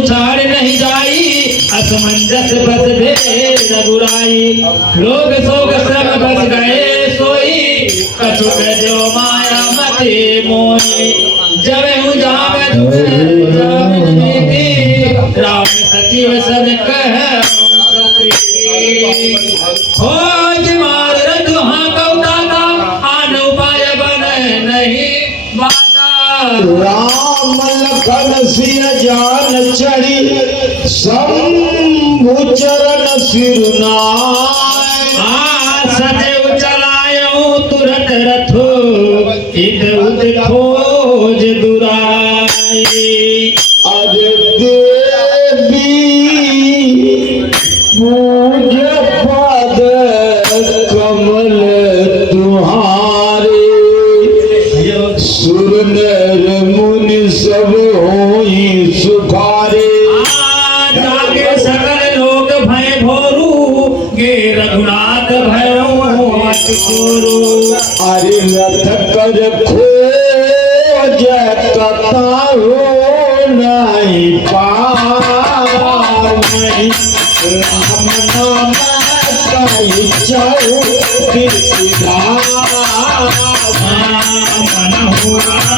उछाड़ नहीं जाई असमंजस बस भेद बुराई लोग सोग सब बस गए सोई कछुक जो माया मति मोही जब हूँ जाम राम सचिव सब कह हो मार दुहा कौता आन उपाय बन नहीं माता राम लखन सिय जान चढ़ी शंभु चरण सिरनाय सदैव चलायो तुरत रथो इत उद खोज दुराई अरे देवी पूज पद कमल तुम्हारे सुर नर मुनि सब होई सुखारे जागे सकल लोग भय भोरू गे रघुनाथ भयो अटकोरू अरे रथ कर खोज कतारो नहीं पावई राम नाम कही जाओ किसदा मन हुआ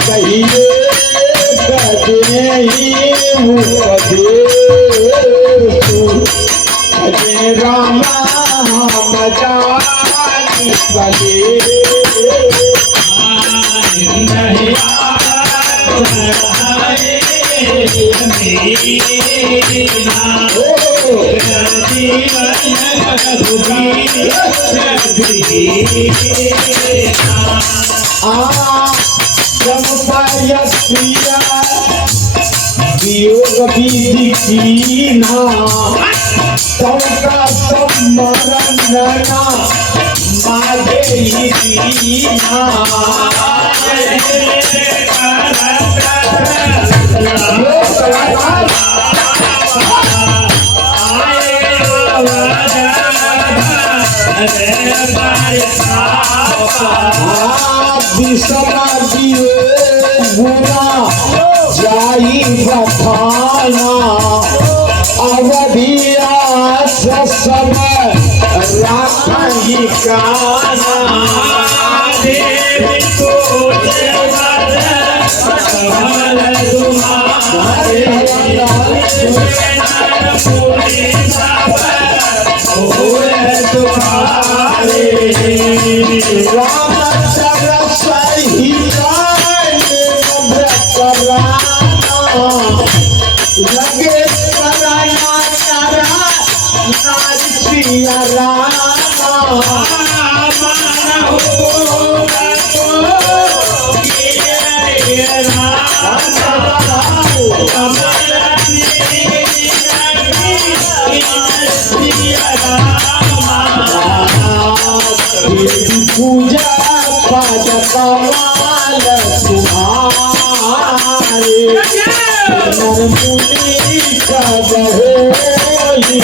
कहिए कदे ही अजय राम हम जानी कले वियोग विधि कीना सबका सब मरना मागे दीना विषमा दिए गुना जाई बखाना अवधिया सब राखी काना देवी को लगे कराना तारा नाज पिया रामा पूजा पाठ कमाल तुम्हारे नर मुनि सब होई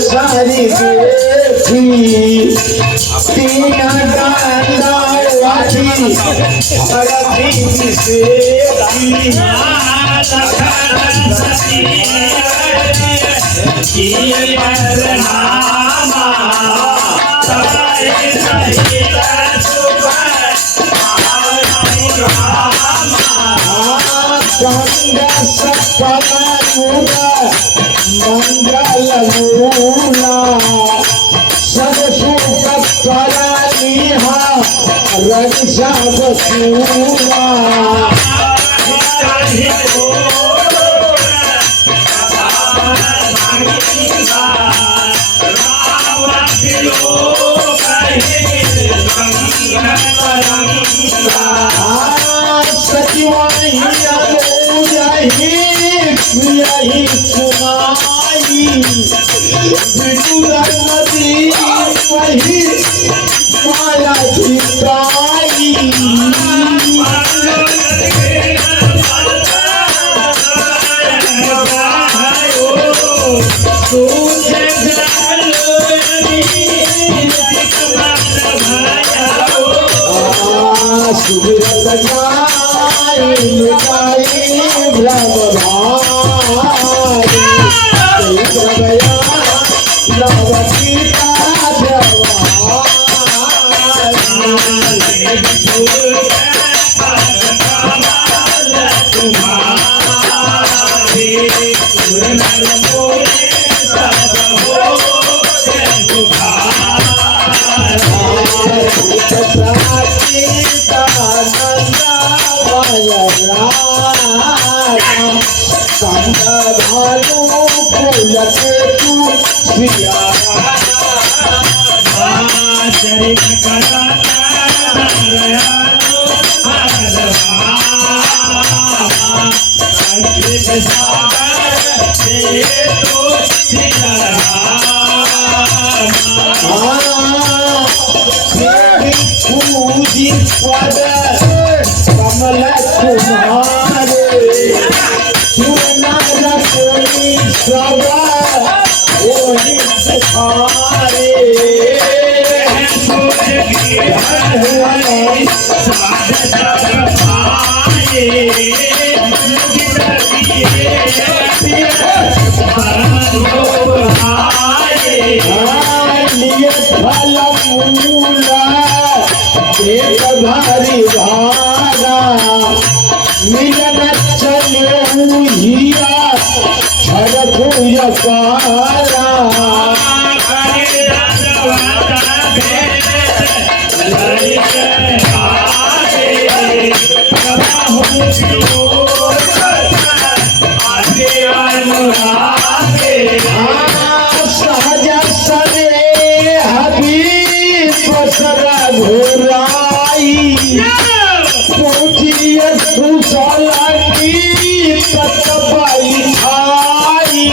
सारी देखी तीन डांडावाची हरती से मंगल मूला सरसु कलानिहा रक्षा बसूला विदुरामध्ये वही मायाची ताई सुरत जाई मिटाई भ्रम भाई प्रभया लव सीता घालू फूल से तू सिया पूजी पद कमल तुम्हारे सुनारा कोई सब वही तुम्हारे लिए फल मूला एक भारी भागा मिलन चले हिया छड़कू यकारा सहजा सरे हबीब बसरा घोराई पहुंचिए सुशाला की तत्पाई खाई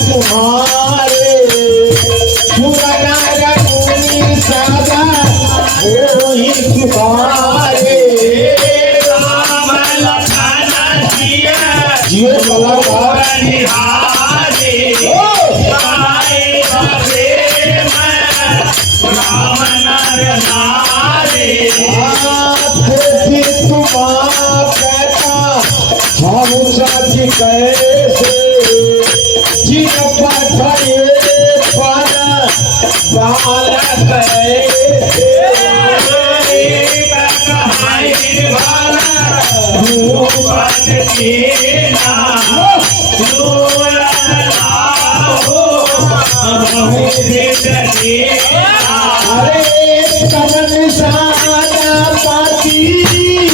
तुम्हारे पुराना रघुनी सादा हो ही तुम्हारे राम लखन जियो बलवा निहारे आए प्रेम राम नर नारे तुम्हारा कहता हम सच कैसे जिन पठे पर बालक अरे कमन सादा पाती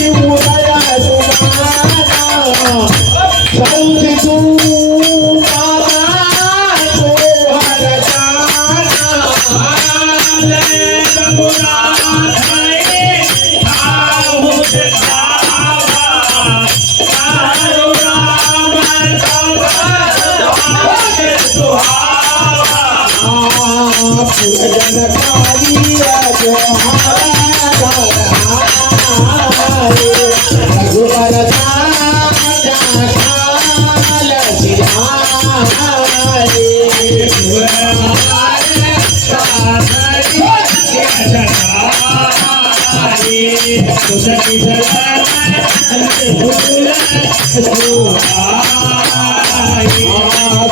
उदया तुम्हारा संग तू Bye. जनकारी रघुबर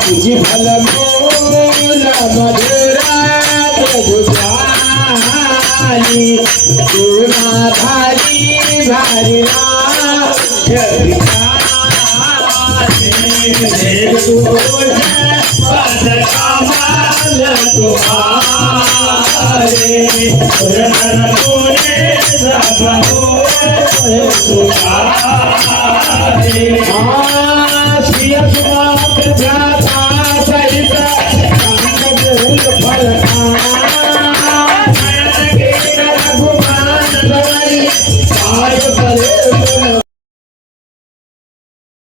तुझी फल मोल मधुरा गुजारी तुना भारी भारी तुम्हारे